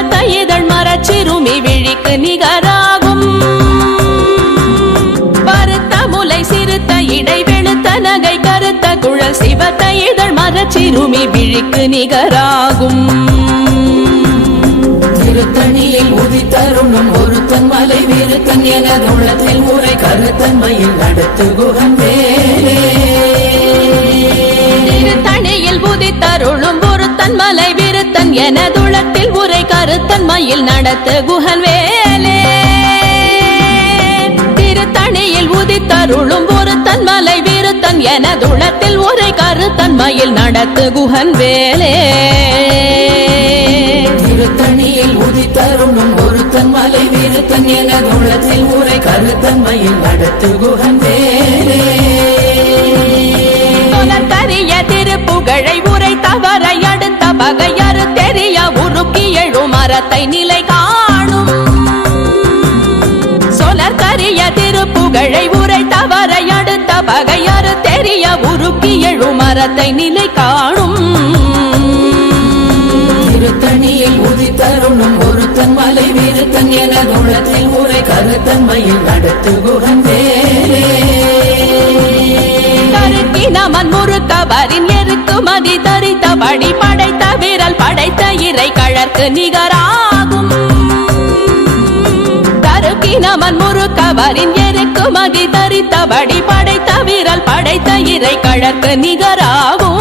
சிவத்த இதழ் மரச்சிறுமி விழிக்கு நிகராகும். பருத்த முலை சிறுத்த இடை வெளுத்த நகை கருத்த குழல் சிவத்த இதழ் மரச்சிறுமி விழிக்கு நிகராகும். திருத்தணியில் உதித்தருணும் ஒருத்தன் மலை விருத்தன் என துளத்தில் உரை கருத்தன்மையில் நடத்து குகன் வேலே திருத்தணியில் உதித்தருளும் ஒருத்தன் மலை விருத்தன் எனதுளத்தில் உரை கருத்தன் மயில் நடத்த குஹன் வேலே திருத்தணியில் உதித்தருளும் ஒருத்தன் மலை விருத்தன் எனதுளத்தில் கருத்தன் மயில் நடத்து குஹன் வேலே திருத்தணியில் உதித்தருளும் ஒருத்தன் மலை விருத்தன் என ஒரே கருத்தன் மயில் நடத்து குகன் வேலே புலத்தறிய திருப்புகழை உரை தவறை அடுத்த பகையா உருக்கி எழும் மரத்தை நிலை காணும். சொலர்கரிய திருப்புகழை உரை தவறை அடுத்த பகையறு தெரிய உருக்கி எழும் மரத்தை நிலை காணும். திருத்தணியில் உதித்தருணும் ஒருத்தன் மலை விருத்தன் என துளத்தில் உரை கருத்தன்மையில் நடத்து குகன் வேலே கருக்கி நமன் முறுக்கவரின் எருக்கு மதி தரித்தபடி படைத்த விரல் படைத்த இறை கழற்கு நிகராகும். தருக்கினமன் முறுக்கவரின் எருக்கு மதி தரித்தபடி படைத்த வீரல் படைத்த இறை கழற்கு நிகராகும்.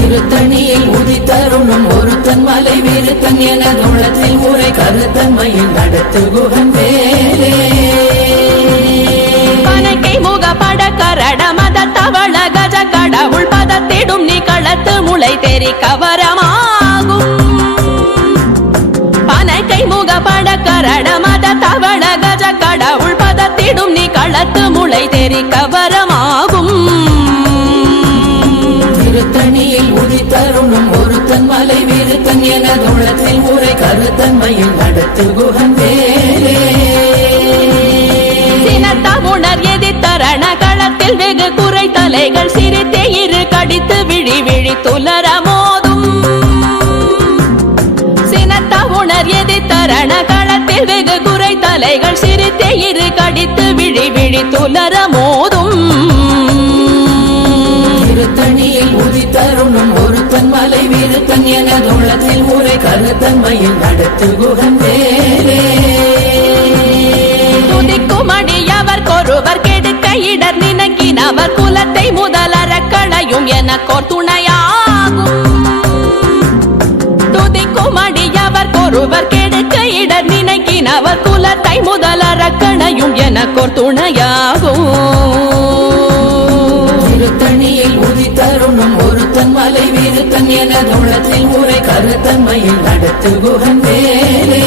திருத்தணியில் உதித்தருணும் ஒருத்தன் மலை விருத்தன் என தோளத்தில் உரை கருத்தன்மையில் நடத்து குகன் வேலே கடவுள் பதத்திடும் நீ களத்து முளை தெரி கவரமாகும். பனக்கை முக பட கரட மத தவள கஜ கடவுள் பதத்திடும் நீ களத்து முளை தெரி கவரமாகும். திருத்தணியில் உதித்தருணும் ஒருத்தன் மலை விருத்தன் என துளத்தில் உரை கருத்தன்மையில் நடத்து குகன் வேலே சினத்தமுணர் எதிர்த்தரண களத்தில் வெகு குறை தலைகள் விழி துலர மோதும். சினத்த உணர் எதிர்த்தரண களத்தில் வெகு குறை தலைகள் சிரித்தே இரு கடித்து விழி விழி துலர மோதும். திருத்தணியில் உதித்தருணும் ஒருத்தன் மலை விருத்தன் என துளத்தில் உரை கருத்தன்மையில் நடத்து குகன் வேலே துதிக்கும் அடியவர் கொருவர் கெடுக்க இடர் நினைக்கினவர் குலத்தை முதலற களையும் எனக்கோர் துணையாகும் கொருவர் கெடுக்க இடர் நினைக்கினவர் குலத்தை முதலற களையும் எனக்கோர் துணையாகும் திருத்தணியில் உதித்தருணும் ஒருத்தன் மலை விருத்தன் என துளத்தில் உரை கருத்தன்மையில் நடத்து குகன் வேலே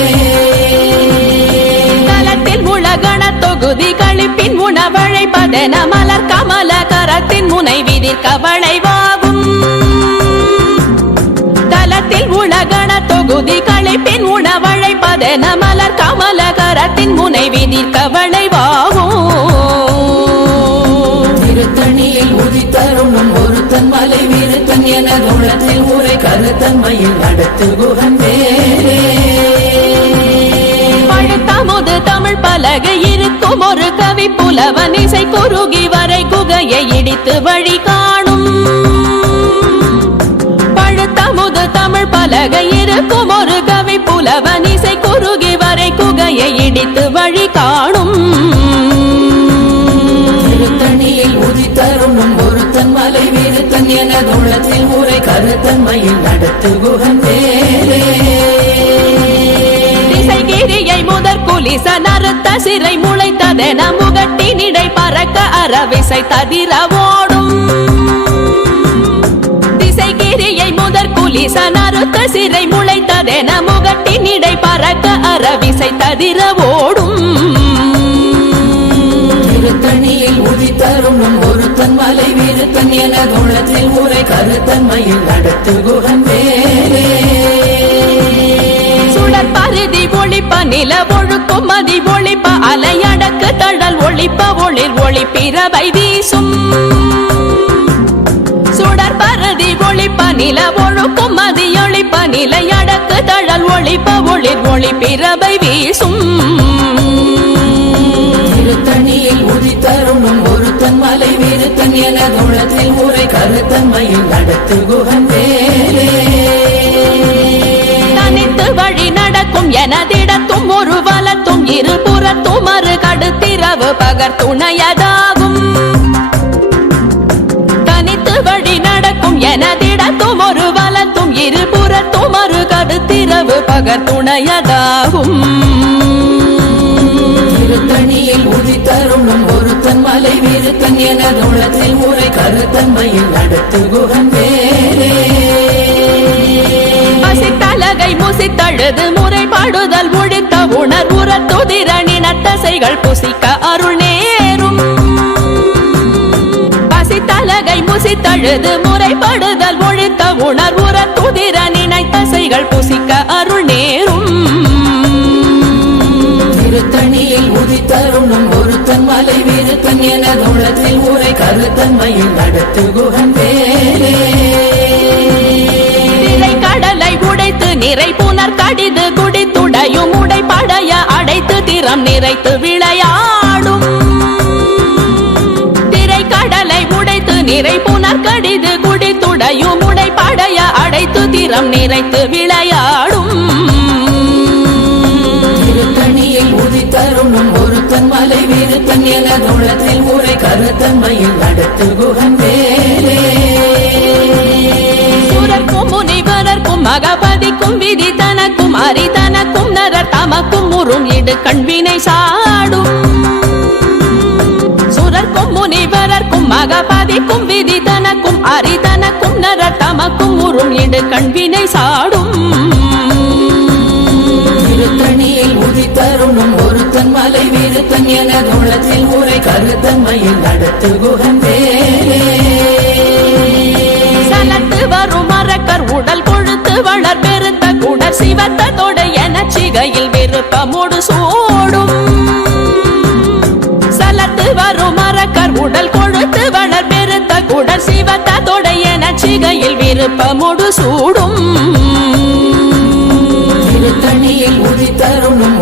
உலகண தொகுதி கழிப்பின் உணவழைப்பதென மலர் கமல கரத்தின் முனை விதிர் கவளைவாகும் தலத்தில் உலகண தொகுதி கமல கரத்தின் முனை விதிர் கவளைவாகும் திருத்தணியில் உதித்தருணும் ஒருத்தன் மலை விருத்தன் என துளத்தில் உரை கருத்தன்மையில் நடத்து குகன் பழுத்தமுது தமிழ் பலகை இருக்கும் ஒரு கவி புலவன் இசை குறுகி வரை குகையை இடித்து வழி காணும். பழுத்தமுது தமிழ் பலகை இருக்கும் ஒரு கவி புலவன் இசை குறுகி வரை குகையை இடித்து வழி காணும். திருத்தணியில் உதித்தருணும் ஒருத்தன் மலை விருத்தன் என துளத்தில் உரை கருத்தன்மையில் நடத்து குகன் திசைகிரியை முதற் குலிச நறுத்த சிறை முளைத்ததென முகட்டினிடை பறக்க அறவிசை ததிர ஓடும். திசைகிரியை முதற் குலிச நறுத்த சிறை முளைத்ததென முகட்டினிடை பறக்க அறவிசை ததிர ஓடும் திருத்தணியில் உதித்தருணும் ஒருத்தன் மலை வீருத்தன் என தோளத்தில் ஊரை கருத்தன்மையில் நடத்து குகன் வேலே சுடர் பருதி ஒளிப்ப நில ஒழுக்கும் மதி ஒளிப்ப அலையடக்கு தழல் ஒளிப்ப ஒளிர் ஒளி பிறவை வீசும். சுடர் பருதி ஒளிப்ப நில ஒழுக்கும் மதி ஒளிப்ப நிலையடக்கு தழல் ஒளிப்ப ஒளிர் ஒளி பிறவை வீசும். திருத்தணியில் உதித்தருணும் ஒருத்தன் மலை வீருத்தன் என தோளத்தில் ஊரை கருத்தன்மையில் நடத்து குகன் வேலே தனித்து வழி நடக்கும் எனதிடத்தும் ஒரு வலத்தும் இருபுறத்தும் மறு கடுத்திரவு பகர் துணையதாகும் பகர் துணையதாகும். திருத்தணியில் உதித்தருணும் ஒருத்தன் மலை வீருத்தன் என தோளத்தில் ஊரை கருத்தன்மையில் நடத்து குகன் பசித்தலகை முசித்தழுது முறைப்பாடுதல் ஒழித்த உணர்வுற துதிரணினத்தசைகள் புசிக்க அருள் நேரும். பசித்தலகை முசித்தழுது முறைப்படுதல் ஒழித்த உணர்வுற துதிர நினைத்தசைகள் புசிக்க அருள் உதித்தருணும் ஒருத்தன் மலை வீருத்தன் என தோளத்தில் ஊரை கருத்தன்மையில் நடத்து குகன் வேலே கடலை உடைத்து நிறை புனர் கடிது குடித்துடையும் உடைப்படைய அடைத்து திறம் நிறைத்து விளையாடும். திரை உடைத்து நிறை புனர் கடிது குடித்துடையும் உடைப்படைய அடைத்து திறம் நிறைத்து விளையாடும். மலை என தோளத்தில் ஊரை கருத்தன்மையில் நடத்து குகன் வேலே முனிவரர்க்கும் மகபதிக்கும் விதி தனக்கும் அரி தனக்கும் நரர் தமக்கும் உறும் இடு கண்வினை சாடும். சுரர்க்கும் முனிவரர்க்கும் மகபதிக்கும் விதி தனக்கும் அரி தனக்கும் நரர் தமக்கும் உறும் இடு கண்வினை சாடும். உதித்தருணும் ஒருத்தன் மலை வீருத்தன் என தோளத்தில் ஊரை கருத்தன்மையில் நடத்து வேலே சலத்து வரும் மரக்கர் உடல் கொழுத்து வளர் பெருத்த குடர் சிவத்த தொட என சிகையில் விருப்பமுடு சூடும். சலத்து வரும் மரக்கர் உடல் கொழுத்து வளர் பெருத்த குடர் சிவத்த தொட என சிகையில் விருப்பமுடு சூடும். திருத்தணியில் உதித்தருணும்.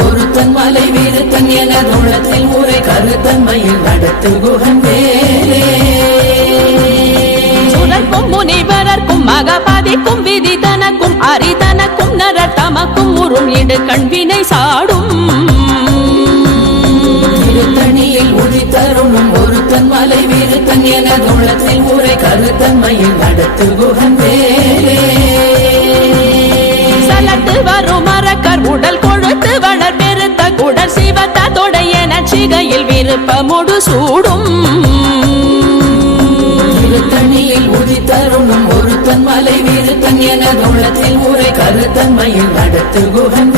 ஒருத்தன் மலை வீருத்தன் என தோளத்தில் ஊரை கருத்தன்மையில் நடத்து குகன் வேலே முனிவரர்க்கும் மகபதிக்கும் விதி தனக்கும் அரி தனக்கும் நரர் தமக்கும் உறும் இடு கண்வினை சாடும். திருத்தணியில் உதித்தருணும் ஒருத்தன் மலை வீருத்தன் என தோளத்தில் ஊரை கருத்தன்மையில் நடத்து குகன் வேலே சலத்து வரும் பெருத்த குடர் சிவத்த தொடைய நச்சிகையில் விருப்பமுடு சூடும். திருத்தணியில் உதித்தருணும் ஒருத்தன் மலை வீருத்தன் என தோளத்தில் ஊரை கருத்தன்மையில் நடத்து குகன்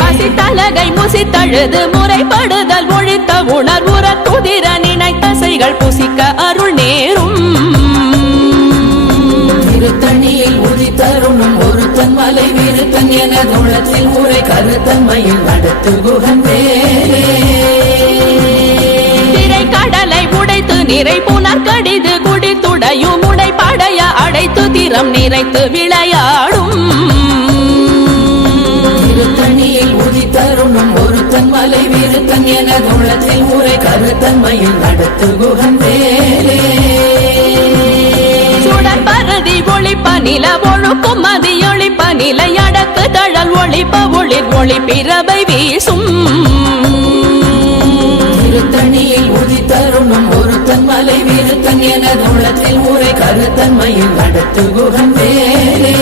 பசித்தலகை முசித்தழுது முறைப்படுதல் ஒழித்த உணர்வுற துதிர நினைத்தசைகள் புசிக்க அருள் நேரும். திருத்தணியில் உதித்தருணும் ஒருத்தன் மலை வீருத்தன் என தோளத்தில் ஊரை கருத்தன்மையில் நடத்து குகன் திரை கடலை உடைத்து நிறை புனர் கடிது குடித்துடையும் உடைப்படைய அடைத்து திறம் நிறைத்து விளையாடும். திருத்தணியில் உதித்தருணும் ஒருத்தன் மலை வீருத்தன் என தோளத்தில் ஊரை கருத்தன்மையில் நடத்து குகன் வேலே சுடர் பருதி ஒளிப்ப நில ஒழுக்கும் மதி ஒளிப்ப நிலையடக்கு தழல் ஒளிப்ப ஒளிர் ஒளி பிறவை வீசும். திருத்தணியில் உதித்தருணும் ஒருத்தன் மலை வீருத்தன் என தோளத்தில் ஊரை கருத்தன்மையில் நடத்து குகன் வேலே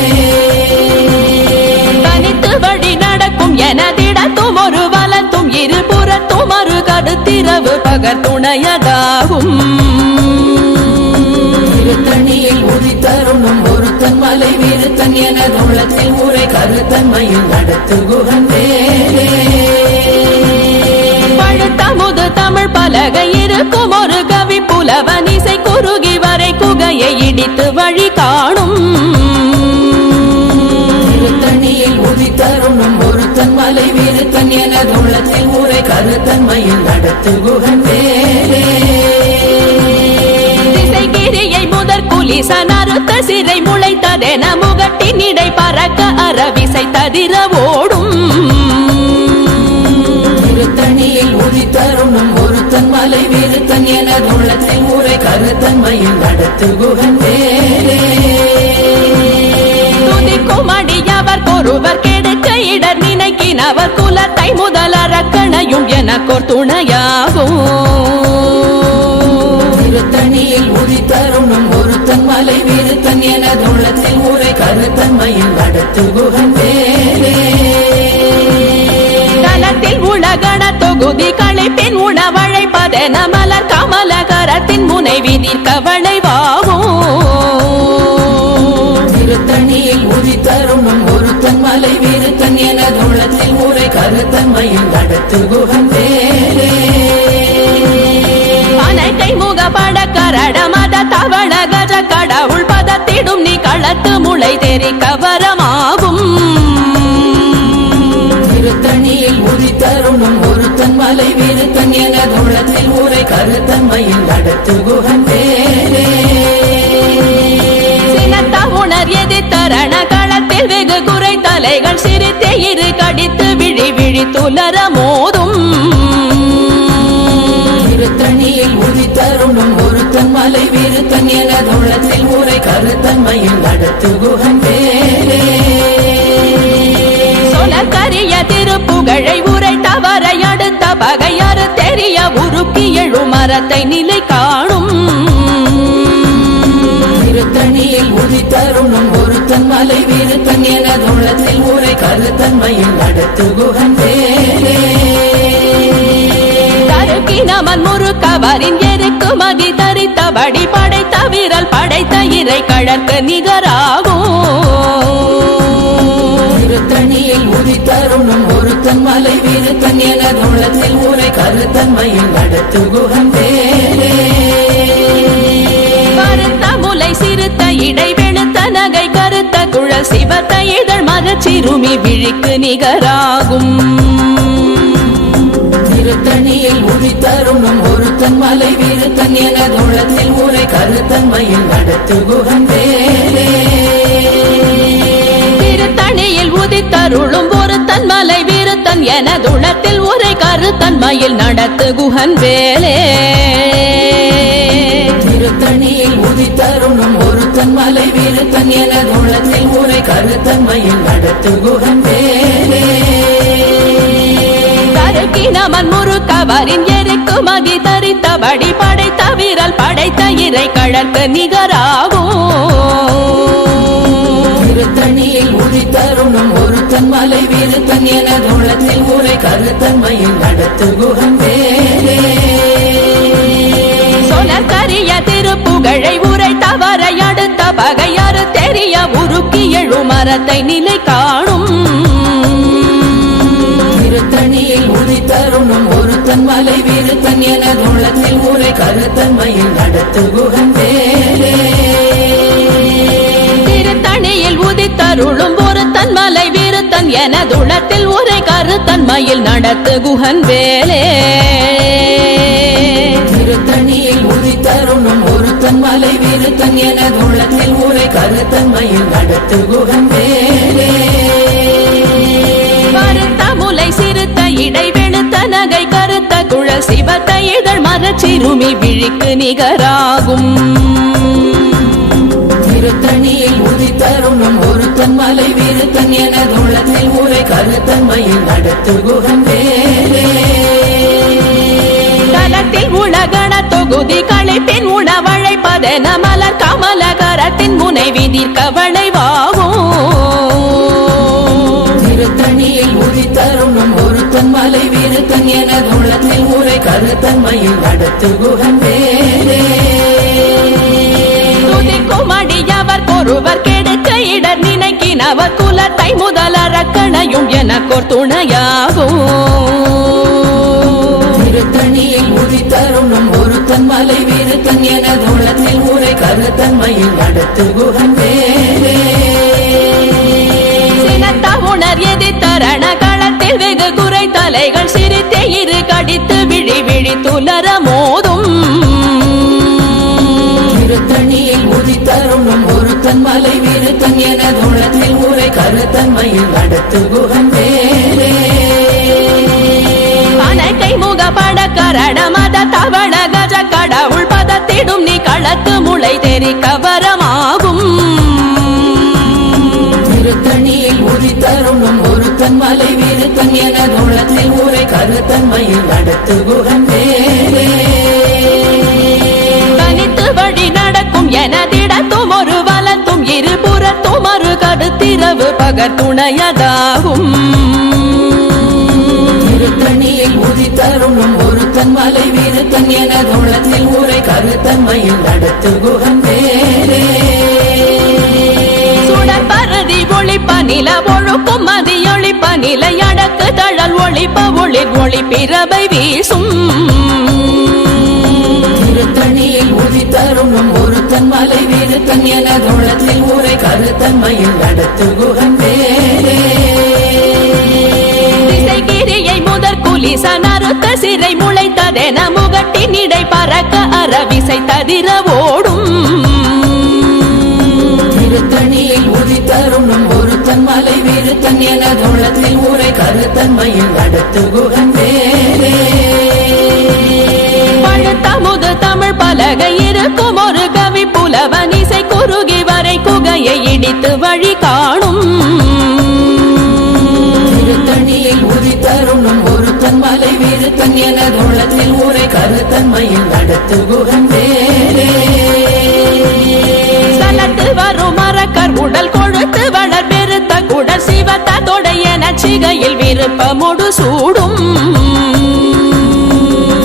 தனித்து வழி நடக்கும் எனதிடத்தும் ஒரு வலத்தும் இருபுறத்தும் மறு கடுத்திரவு பகர் துணையதாகும் திருத்தணியில் உதித்தருணும் ஒருத்தன் மலை வீருத்தன் என உள்ளத்தில் ஊரை கருத்தன்மையில் நடத்து குகன் வேலே பழுத்தமுது தமிழ் பலகை இருக்கும் ஒரு கவி புலவன் இசை குறுகி வரை குகையை இடித்து வழி காணும். தனியில் உதித்தருணும் ஒருத்தன் மலை வீருத்தன் என உள்ளத்தில் ஊரை கருத்தன்மையில் நடத்து குகன் வேலே அறுத்த சிறை முளைத்ததென முகட்டின் இடை பறக்க அறவிசை ததிர ஓடும். திருத்தணியில் உதித்தருணும் ஒருத்தன் மலை வீருத்தன் எனது உள்ளத்தில் ஊரை கருத்தன்மையில் நடத்து குகன் துதிக்கும் அடியவர் ஒருவர் கெடுக்க இடர் நினைக்கினவர் குலத்தை முதல் அரக்கணையும் எனக்கோர் துணையாகும் திருத்தணியில் உதித்தருணும் ஒருத்தன் மலை வீருத்தன் எனது உள்ளத்தில் ஊரை கருத்தன்மையில் நடத்து குகன் வேலே தலத்தில் உலகண தொகுதி களைப்பின் உணவழைப்பதென மலர் கமலகரத்தின் முனைவி நிற்கவளை திருத்தணியில் உதித்தருணும் ஒருத்தன் மலை வீருத்தன் எனது உள்ளத்தில் ஊரை கருத்தன்மையில் நடத்து குகன் வேலே அனைத்தை முகப்பட கரட களத்து முளை தெரிக்க வரமாகும் திருத்தணியில் உதித்தருணும் ஒருத்தன் மலை வீருத்தன் எனது உள்ளத்தில் ஊரை கருத்தன்மையில் நடத்து குகன் வேலே சினத்த உணர் எதிர்த்தரண களத்தில் வெகு குறை தலைகள் சிரித்தே இரு கடித்து விழி விழி துலர வீருத்தன் எனது உள்ளத்தில் ஊரை கருத்தன்மையில் நடத்து குகன் வேலே சொலக்கரிய திருப்புகழை உரை தவறை அடுத்த பகையாறு தெரிய உருக்கி எழு மரத்தை நிலை காணும். திருத்தணியில் உதித்தருணும் ஒருத்தன் மலை வீருத்தன் எனது உள்ளத்தில் ஊரை கருத்தன்மையில் நடத்து குகன் தருக்கினமன் முறுக்கவரின் எருக்கு மதி தரித்தபடி படைத்த வீரல் படைத்த இறை கழற்கு நிகராகும். திருத்தணியில் உதித்தருணும் ஒருத்தன் மலை வீருத்தன் எனது உள்ளத்தில் ஊரை கருத்தன்மையில் நடத்து குகன் வேலே கருத்த முலை சிறுத்த இடை வெளுத்த நகை கருத்த குழல் சிவத்த இதழ் மரச்சிறுமி விழிக்கு நிகராகும். திருத்தணியில் உதித்தருணும் ஒருத்தன் மலை வீருத்தன் எனது உள்ளத்தில் ஊரை கருத்தன்மையில் நடத்து குகன் வேலே. திருத்தணியில் உதித்தருளும் ஒரு தன்மலை வீருத்தன் எனதுளத்தில் உரை கருத்தன்மையில் நடத்து குஹன் வேலே. திருத்தணியில் உதித்தருணும் ஒருத்தன் மலை வீருத்தன் எனது உள்ளத்தில் ஊரை கருத்தன்மையில் நடத்து குகன் வேலே. கருக்கினமன் முறுக்கவரின் எருக்கு மதி தரித்தபடி படைத்த வீரல் படைத்த இறை கழற்கு நிகராகும். திருத்தணியில் உதித்தருணும் ஒருத்தன் மலை வீருத்தன் எனது உள்ளத்தில் ஊரை கருத்தன்மையில் நடத்து குகன் வேலே சொலக்கரிய திருப்புகழை உரை தவறை அடுத்த பகையாறு தெரிய உருக்கி எழு மரத்தை நிலை காணும். மலை வீருத்தன் எனது உள்ளத்தில் ஊரை கருத்தன்மையில் நடத்து குகன் வேலே திருத்தணியில் உதித்தருளும் ஒரு தன்மலை வீருத்தன் எனதுளத்தில் உரை கருத்தன்மையில் நடத்து குஹன் வேலே திருத்தணியில் உதித்தருணும் ஒருத்தன் மலை வீருத்தன் எனது உள்ளத்தில் ஊரை கருத்தன்மையில் நடத்து குகன் வேலே சிவத்த இதழ் மரச்சிறுமி விழிக்கு நிகராகும். திருத்தணியில் உதித்தருணும் ஒருத்தன் மலை விருத்தன் எனது உள்ளத்தில் ஊரை கருத்தன்மையில் நடத்து குகம் வேலே தலத்தில் உலகண தொகுதி களைப்பின் உணவழைப்பதென மலர் கமலகரத்தின் முனைவி நிற்கவளை திருத்தணியில் உதித்தருணும் ஒருத்தன் மலை வீருத்தன் எனது உள்ளத்தில் ஊரை கருத்தன்மையில் நடத்து குகன் வேலே துதிக்கும் அடியவர் ஒருவர் கெடுக்க இடர் நினைக்கினவர் குலத்தை முதல் அரக்கணையும் எனக்கோர் துணையாகும். உதித்தருணும் ஒருத்தன் மலை வீருத்தன் எனது உள்ளத்தில் ஊரை கருத்தன்மையில் நடத்து குகன் வேலே வீருத்தன் எனது உள்ளத்தில் ஊரை கருத்தன்மையில் நடத்து குகன் வேலே கணக்கை முகப்பட கரட மத தவள கஜ கடவுள் பதத்திடும் நீ களத்து முளை தெரி கவரமாகும். திருத்தணியில் உதித்தருணும் ஒருத்தன் மலை வீருத்தன் எனது உள்ளத்தில் ஊரை கருத்தன்மையில் நடத்து வேலே கருத்திரவு பகர் துணையதாகும். திருத்தணியில் உதித்தருணும் ஒருத்தன் மலை வீருத்தன் எனது உள்ளத்தில் ஊரை கருத்தன்மையில் நடத்து குகன் வேலே சுடர் பரதி ஒளிப்ப நில ஒழுக்கும் மதி ஒளிப்ப நிலை அடக்கு தழல் ஒளிப்ப ஒளிர் ஒளி பிறவை வீசும். திருத்தணியில் உதித்தருணும் ஒருத்தன் மலை வீருத்தன் எனது உள்ளத்தில் ஊரை கருத்தன்மையில் நடத்து குகன் வேலே திசைகிரியை முதற் குலிச நறுத்த சிறை முளைத்ததென முகட்டின் இடை பறக்க அறவிசை ததிர ஓடும். திருத்தணியில் உதித்தருணும் ஒருத்தன் மலை வீருத்தன் எனது உள்ளத்தில் ஊரை கருத்தன்மையில் நடத்து குகன் வேலே பலகை இருக்கும் ஒரு கவி புலவன் இசை குறுகி வரை குகையை இடித்து வழி காணும். திருத்தணியில் உதித்தருணும் ஒருத்தன் மலை வீருத்தன் எனது உள்ளத்தில் ஊரை கருத்தன்மையில் நடத்து சலத்து வரும் மரக்கர் உடல் கொழுத்து வளர் பெருத்த குடல் சிவத்த தொடைய நச்சிகையில் விருப்பமுடு சூடும்.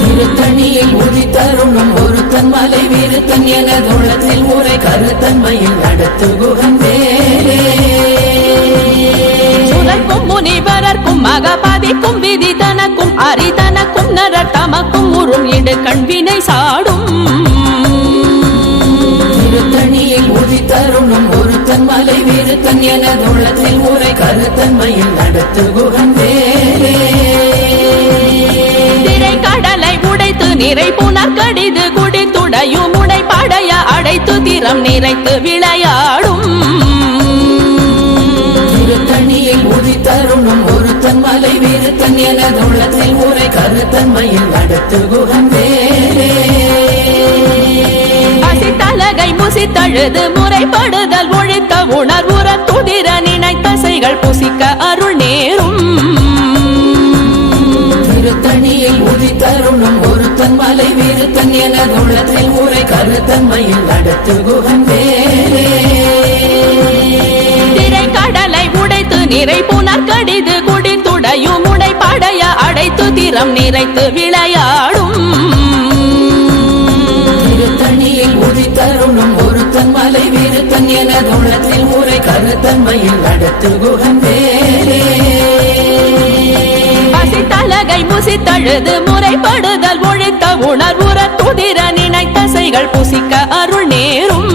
திருத்தணியில் உதித்தருணும் ஒருத்தன் மலை வீருத்தன் எனது உள்ளத்தில் ஊரை கருத்தன்மையில் நடத்து குகன் வேலே சுரக்கும் முனிவரர்க்கும் மகபதிக்கும் விதி தனக்கும் அரிதனக்கும் நரர் தமக்கும் உறும் இடு கண்வினை சாடும். திருத்தணியில் உதித்தருணும் ஒருத்தன் மலை வீருத்தன் எனது உள்ளத்தில் ஊரை கருத்தன்மையில் நடத்து குகன் வேலே திரை கடலை உடைத்து நிறை புனர் கடிது உடை படைய அடைத்து திறம் நிறைத்து விளையாடும். திருத்தணியில் உதித்தருணும் ஒருத்தன் மலை வீருத்தன் எனது உள்ளத்தில் ஊரை கருத்தன்மையில் நடத்து வேலே பசித்தலகை முசித்தழுது முறைப்படுதல் ஒழித்த உணர்வுற துதிர நினைத்தசைகள் புசிக்க அருள் நேரும். திருத்தணியில் உதித்தருணும் ஒருத்தன் மலை வீருத்தன் எனது உள்ளத்தில் ஊரை கருத்தன்மையில் நடத்து குகன் வேலே கடலை உடைத்து நிறை புனர் கடிது குடித்துடையும் உடை படைய அடைத்து திறம் நிறைத்து விளையாடும். திருத்தணியில் உதித்தருணும் ஒருத்தன் மலை வீருத்தன் எனது உள்ளத்தில் ஊரை கருத்தன்மையில் நடத்து குகன் வேலே பசித்தலகை முசித்தழுது முறைப்படுதல் ஒழித்த உணர்வுற துதிர நினைத்தசைகள் புசிக்க அருள் நேரும்.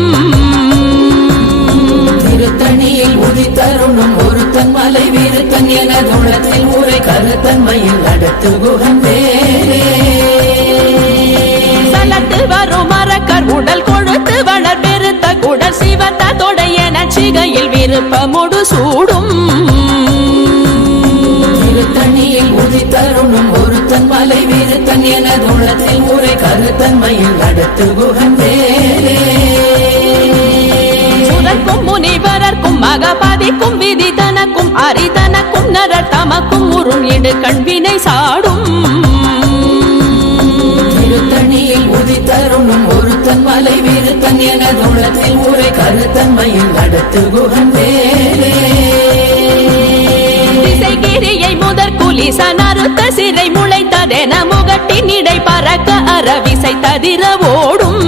திருத்தணியில் உதித்தருணும் ஒருத்தன் மலை வீருத்தன் எனது உள்ளத்தில் ஊரை கருத்தன்மையில் நடத்து குகன் வேலே சலத்து வரும் மரக்கர் உடல் கொழுத்து வளர் பெருத்த குடல் சிவத்த தொடைய நச்சிகையில் விருப்பமுடு சூடும். உதித்தருணும் ஒருத்தன் மலை வீருத்தன் எனது உள்ளத்தில் ஊரை கருத்தன்மையில் வேலே சுரக்கும் முனிவரர்க்கும் மகபதிக்கும் விதி தனக்கும் அரிதனக்கும் நரர் தமக்கும் உறும் இடு கண்வினை சாடும். திருத்தணியில் உதித்தருணும் ஒருத்தன் மலை வீருத்தன் எனது உள்ளத்தில் ஊரை கருத்தன்மையில் நடத்து குகன் வேலே திசைகிரியை முதற் குலிச நறுத்த சிறை முளைத்ததென முகட்டின் இடை பறக்க அறவிசை ததிர ஓடும்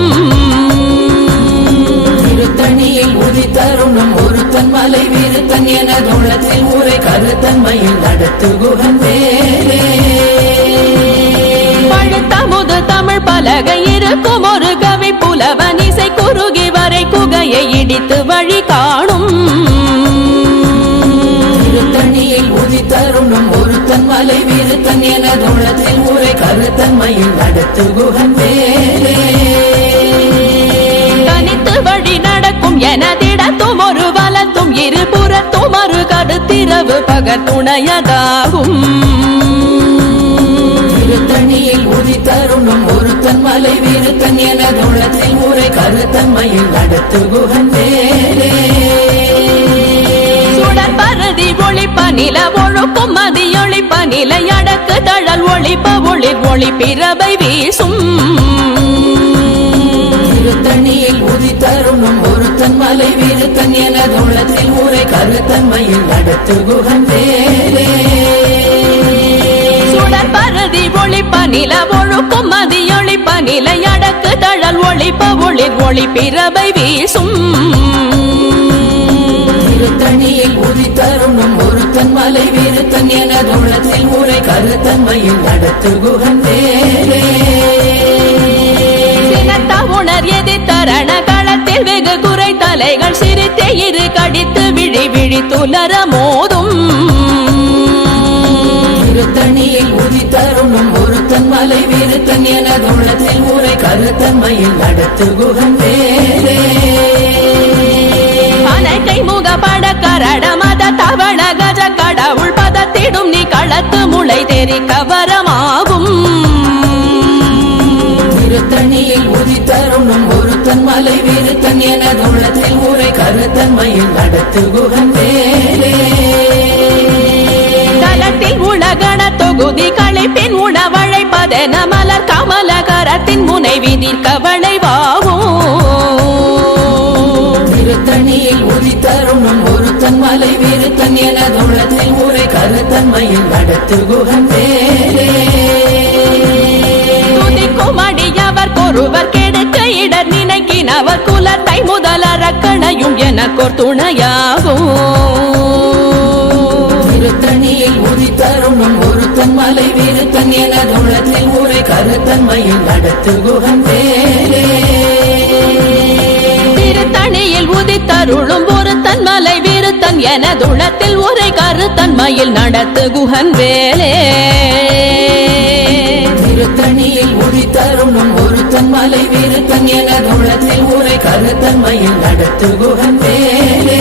திருத்தணியில் உதித்தருணும் ஒருத்தன் மலை வீருத்தன் எனது உள்ளத்தில் ஊரை கருத்தன்மையில் நடத்து குகன் வேலே பழுத்தமுது தமிழ் பலகை இருக்கும் ஒரு கவி புலவன் இசை குறுகி வரை குகையை இடித்து வழி காணும். திருத்தணியில் உதித்தருணும் ஒருத்தன் மலை விருத்தன் எனது உள்ளத்தில் உரை கருத்தன்மையில் நடத்து குகன் வேலே தனித்து வழி நடக்கும் எனதிடத்தும் ஒரு வலத்தும் இருபுறத்தும் ஒரு கருத்திரவு பகர் துணையதாகும். திருத்தணியில் உதித்தருணும் ஒருத்தன் மலை விருத்தன் எனது உள்ளத்தில் உரை கருத்தன்மையில் நடத்து குகன் வேலே சுடர் பருதி ஒளிப்ப நில ஒழுக்கும் மதி ஒளிப்ப நிலை அடக்கு தழல் ஒளிப்ப ஒளி ஒளி பிறவை வீசும். திருத்தணியில் உதித்தருணும் ஒருத்தன் மலை விருத்தன் எனது உள்ளத்தில் உரை கருத்தன்மையில் நடத்து குகன் வேலே சுடர் பருதி ஒளிப்ப நில ஒழுக்கும் மதி ஒளிப்ப நிலை அடக்கு தழல் ஒளிப்ப ஒளி ஒளி பிறவை வீசும். திருத்தணியில் உதித்தருணும் ஒருத்தன் மலை விருத்தன் எனது உள்ளத்தில் உரை கருத்தன்மையில் நடத்து குகன் வேலே சினத்த உணர் எதி தரண களத்தில் வெகு குறை தலைகள் சிரித்தே இரு கடித்து விழி விழி துலர மோதும். திருத்தணியில் உதித்தருணும் ஒருத்தன் மலை விருத்தன் எனது உள்ளத்தில் உரை கருத்தன்மையில் நடத்து குகன் வேலே அனைக்கை முகப்பட கரட மத தவள கஜ கடவுள் பதத்திடும் நீ களத்து முளை தெரி கவரமாகும். திருத்தணியில் உதித்தருணும் ஒருத்தன் மலை விருத்தன் எனது உள்ளத்தில் உரை கருத்தன்மையில் நடத்து குகன் வேலே தலத்தில் உலகண தொகுதி களைப்பின் உணவழைப்பதென மலர் கமல கரத்தின் முனை விதிர் கவளைவாகும் திருத்தணியில் மலை விருத்தன் எனது உள்ளத்தில் உரை கருத்தன்மையில் நடத்து குகன் வேலே துதிக்கும் அடியவர் கொருவர் கெடுக்க இடர் நினைக்கினவர் குலத்தை முதலறக்கணையும் எனக்கோர் துணையாகும். திருத்தணியில் உதித்தருணும் ஒருத்தன் மலை விருத்தன் எனது உள்ளத்தில் உரை கருத்தன்மையில் நடத்து குகன் வேலே திருத்தணியில் உதித்தருளும் ஒருத்தன் மலை விருத்தன் எனதுளத்தில் உரை கருத்தன்மையில் நடத்து குஹன் வேலே. திருத்தணியில் உதித்தருணும் ஒருத்தன் மலை விருத்தன் எனது உள்ளத்தில் உரை கருத்தன்மையில் நடத்து குகன் வேலே.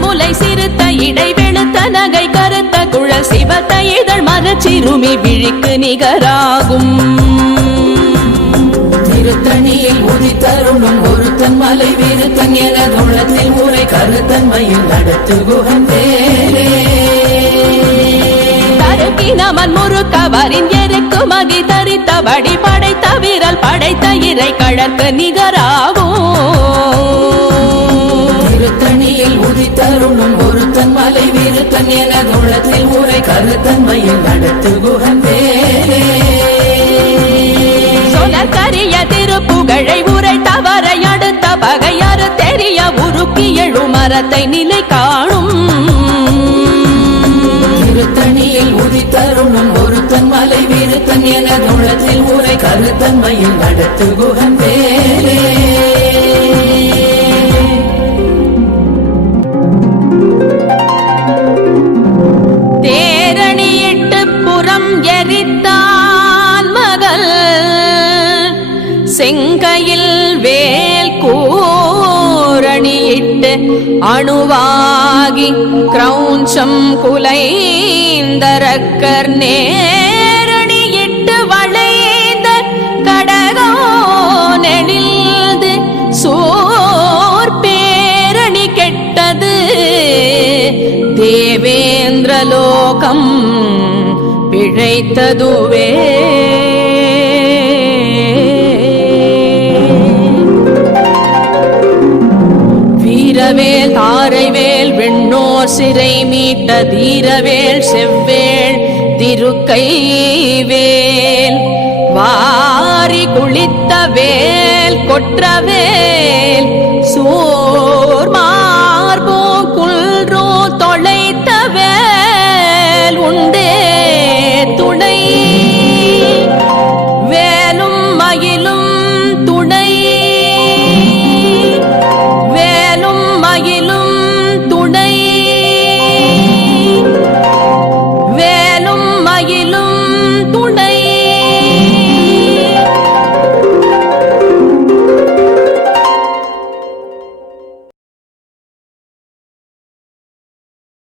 முலை சிறுத்த இடை வெளுத்த நகை கருத்த குழல் சிவத்த இதழ் மரச்சிறுமி விழிக்கு நிகராகும். திருத்தணியில் உதித்தருணும் ஒருத்தன் மலை விருத்தன் எனது உள்ளத்தில் உரை கருத்தன்மையில் நடத்து குகன் வேலே தருக்கினமன் முறுக்கவரின் எருக்கு மதி தரித்தபடி படைத்த வீரல் படைத்த இறை கழற்கு நிகராகும். திருத்தணியில் உதித்தருணும் ஒருத்தன் மலை விருத்தன் எனது உள்ளத்தில் உரை கருத்தன்மையில் நடத்து குகன் வேலே அது தெரிய உருக்கி எழு மரத்தை நிலை காணும். திருத்தணியில் உதித்தருணும் ஒருத்தன் மலை விருத்தன் என உளத்தில் உரை கருத்தன்மையில் நடத்து குகன் வேலே. அணுவாகி கிரௌஞ்சம் குலைந்தரக்கர் நேரணியிட்டு வளைந்த கடகோ நெளிந்து சோர் பேரணி கெட்டது. தேவேந்திரலோகம் பிழைத்ததுவே. வீரவேல் தாரைவேல் வெண்ணோர் சிறை மீட்ட தீரவேல் செவ்வேள் திருக்கைவேல். வாரி குளித்த வேல் கொற்றவேல் சோ